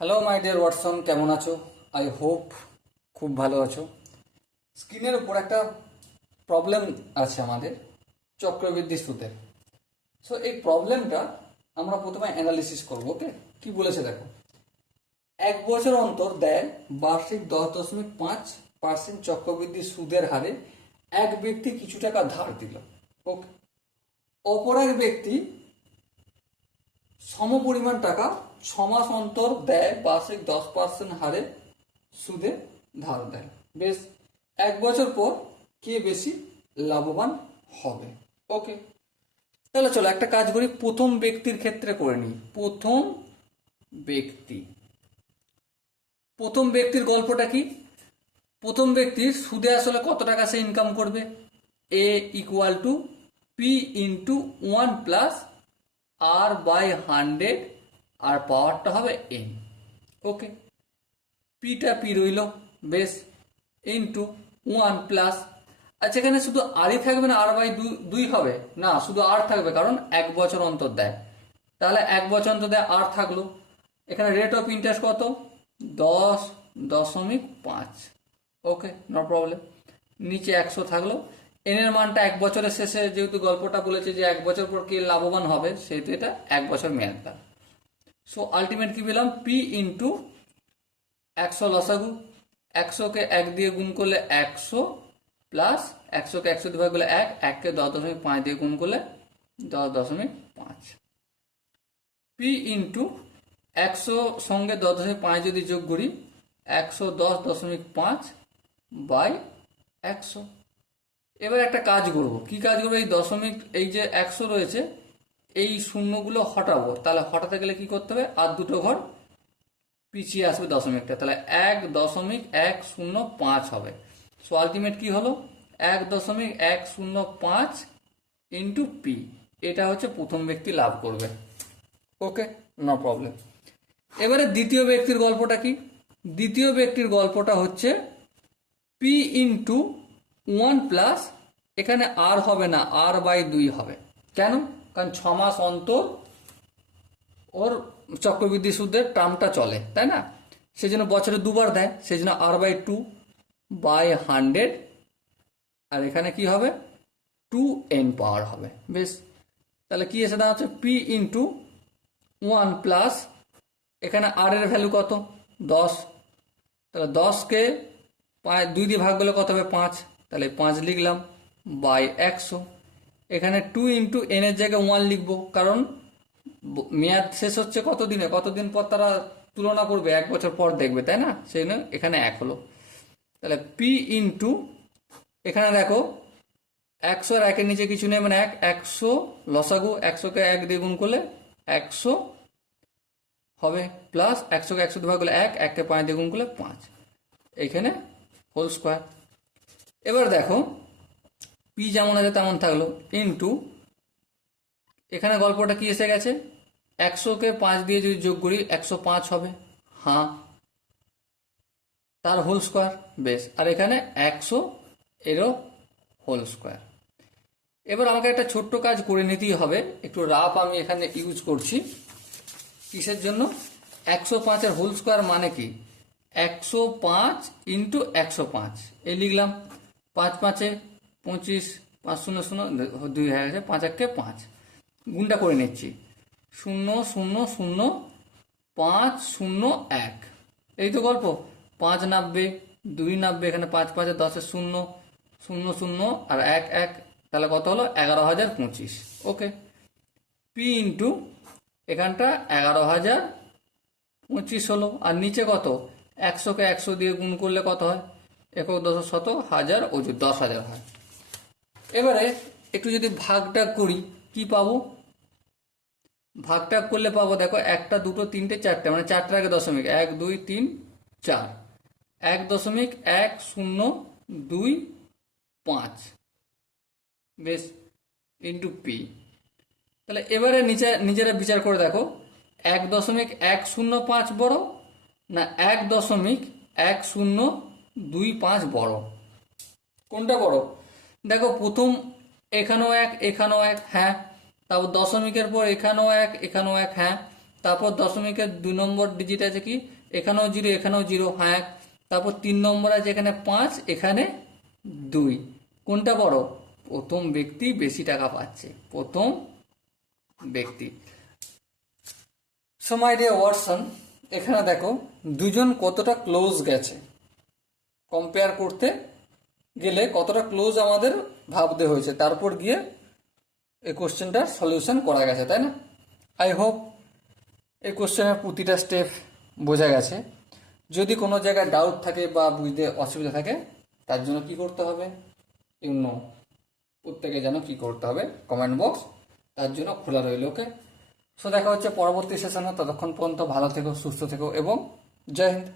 Hello my dear Watson, কেমন আছো? I hope খুব ভালো আছো। স্ক্রিনের উপর একটা প্রবলেম আছে আমাদের, চক্রবৃদ্ধি সুদের। সো এই প্রবলেমটা আমরা প্রথমে অ্যানালিসিস করবো। ওকে, কি বলেছে দেখো। 1 বছর অন্তর দেয় বার্ষিক 10.5% চক্রবৃদ্ধি সুদের হারে এক ব্যক্তি কিছু টাকা ধার দিল। ওকে, অপর এক ব্যক্তি সমপরিমাণ টাকা 6 মাস অন্তর দেয় বার্ষিক 10% হারে সুদে ধার দেয়। বেশ, 1 বছর পর কে বেশি লাভবান হবে? ওকে, তাহলে চলো একটা কাজ করি, প্রথম ব্যক্তির ক্ষেত্রে করে নিই। ব্যক্তি প্রথম ব্যক্তির গল্পটা কি? প্রথম ব্যক্তির সুদে আসলে কত টাকা সে ইনকাম করবে? A equal to P into 1 + R/100, আর পাওয়ারটা হবে এন। ওকে, পিটা পি রইল, বেশ, ইন্টু 1 প্লাস, আচ্ছা এখানে শুধু আরই থাকবে না R/2 হবে না, শুধু আর থাকবে, কারণ 1 বছর অন্তর দেয়। তাহলে 1 বছর অন্তর দেয়, আর থাকলো। এখানে রেট অফ ইন্টারেস্ট কত? 10.5। ওকে, নো প্রবলেম। নিচে 100 থাকলো। এন এর মানটা 1 বছরের শেষে, যেহেতু গল্পটা বলেছে যে 1 বছর পর কি লাভবান হবে, সেহেতু এটা 1 বছর মেয়াদটা। সো আলটিমেট কি পেলাম? পি ইন্টু 100 লসাগু, 100কে 1 দিয়ে গুণ করলে 100, প্লাস 100কে 100 দিয়ে ভাগ করলে 1, 1কে 10.5 দিয়ে গুণ করলে 10.5। পি ইন্টু 100 সঙ্গে 10.5 যদি যোগ করি, 110.5/100। এবার একটা কাজ করব, কি কাজ করবো? এই দশমিক, এই যে 100 রয়েছে, এই শূন্যগুলো হটাবো। তাহলে হটাতে গেলে কি করতে হবে? আর দুটো ঘর পিছিয়ে আসবে দশমিকটা, তাহলে 1.105 হবে। সো আলটিমেট কি হলো? 1.105 ইন্টু পি। এটা হচ্ছে প্রথম ব্যক্তি লাভ করবে। ওকে, নো প্রবলেম। এবারে দ্বিতীয় ব্যক্তির গল্পটা কি? দ্বিতীয় ব্যক্তির গল্পটা হচ্ছে পি ইন্টু 1 প্লাস, এখানে আর হবে না, R/2 হবে। কেন? কারণ 6 মাস অন্তর ওর চক্রবৃদ্ধি সুদের টার্মটা চলে, তাই না? সেই জন্য বছরে দুবার দেয়, সেই জন্য R/2/100, আর এখানে কি হবে? 2n পাওয়ার হবে। বেশ, তাহলে কি এসে দাঁড়াচ্ছে? পি ইন্টু 1 প্লাস, এখানে আর এর ভ্যালু কত? 10। তাহলে 10কে 2 দিয়ে ভাগ করলে কত হবে? 5। তাহলে 5 লিখলাম, বাই 100। এখানে 2 ইন্টু এন এর জায়গায় 1 লিখবো, কারণ মেয়াদ শেষ হচ্ছে কতদিন পর তারা তুলনা করবে, 1 বছর পর দেখবে, তাই না? সেই জন্য এখানে 1 হলো। তাহলে পি ইন্টু, এখানে দেখো 100 আর 1-এর নিচে কিছু নেই, মানে 100 লসাগু, 100কে 1 দিয়ে গুণ করলে 100 হবে, প্লাস 100কে 100 দিয়ে ভাগ করলে 1, 1কে 5 দিয়ে গুণ করলে 5, এইখানে হোল স্কোয়ার। এবার দেখো পি যেমন আছে তেমন থাকলো, ইন্টু এখানে গল্পটা কি এসে গেছে? 100কে 5 দিয়ে যদি যোগ করি 105 হবে, হ্যাঁ, তার হোল স্কোয়ার। বেশ, আর এখানে 100 এরও হোল স্কোয়ার। এবার আমাকে একটা ছোট্ট কাজ করে নিতেই হবে, একটু রাফ আমি এখানে ইউজ করছি। কিসের জন্য? 105-এর হোল স্কোয়ার মানে কি? 105 ইন্টু 105, এই লিখলাম। 5×5 = 25, 5 0 0 2 হয়ে গেছে, 5 × 5, গুণটা করে নিচ্ছি। 0 0 0 5 0 1, এই তো গল্প। 5 90, 2 90, এখানে 5 5 10 0 0 0 আর 1 1, তাহলে কত হলো? 11,025। ওকে, পি ইন্টু এখানটা 11,025 হলো, আর নিচে কত? 100কে 100 দিয়ে গুণ করলে কত হয়? একক দশ শত হাজার অযুত 10,000 হয়। এবারে একটু যদি ভাগটা করি, কি পাবো? ভাগটা করলে পাবো, দেখো 1টা 2টো 3টে 4টে, মানে 4টার আগে দশমিক, 1 2 3 4, 1.1025। বেশ, ইন্টু পি। তাহলে এবারে নিজেরা বিচার করে দেখো, 1.105 বড় না 1.1025 বড়? কোনটা বড়? দেখো প্রথম, এখানেও 1 এখানেও 1, হ্যাঁ। তারপর দশমিকের পর এখানেও 1 এখানেও 1, হ্যাঁ। তারপর দশমিকের 2 নম্বর ডিজিট আছে কি, এখানেও 0 এখানেও 0, হ্যাঁ। তারপর 3 নম্বর আছে এখানে 5 এখানে 2, কোনটা বড়? প্রথম ব্যক্তি বেশি টাকা পাচ্ছে, প্রথম ব্যক্তি। সো মাই ডিয়ার ওয়াটসন, এখানে দেখো দুজন কতটা ক্লোজ গেছে, কম্পেয়ার করতে গেলে কতটা ক্লোজ আমাদের ভাবতে হয়েছে, তারপর গিয়ে এই কোশ্চেনটার সলিউশন করা গেছে, তাই না? আই হোপ এই কোশ্চেনের প্রতিটা স্টেপ বোঝা গেছে। যদি কোনো জায়গায় ডাউট থাকে বা বুঝতে অসুবিধা থাকে, তার জন্য কি করতে হবে, প্রত্যেকে যেন কি করতে হবে, কমেন্ট বক্স তার জন্য খোলা রইল। ওকে, সো দেখা হচ্ছে পরবর্তী সেশনে, ততক্ষণ পর্যন্ত ভালো থেকো, সুস্থ থেকো এবং জয় হিন্দ।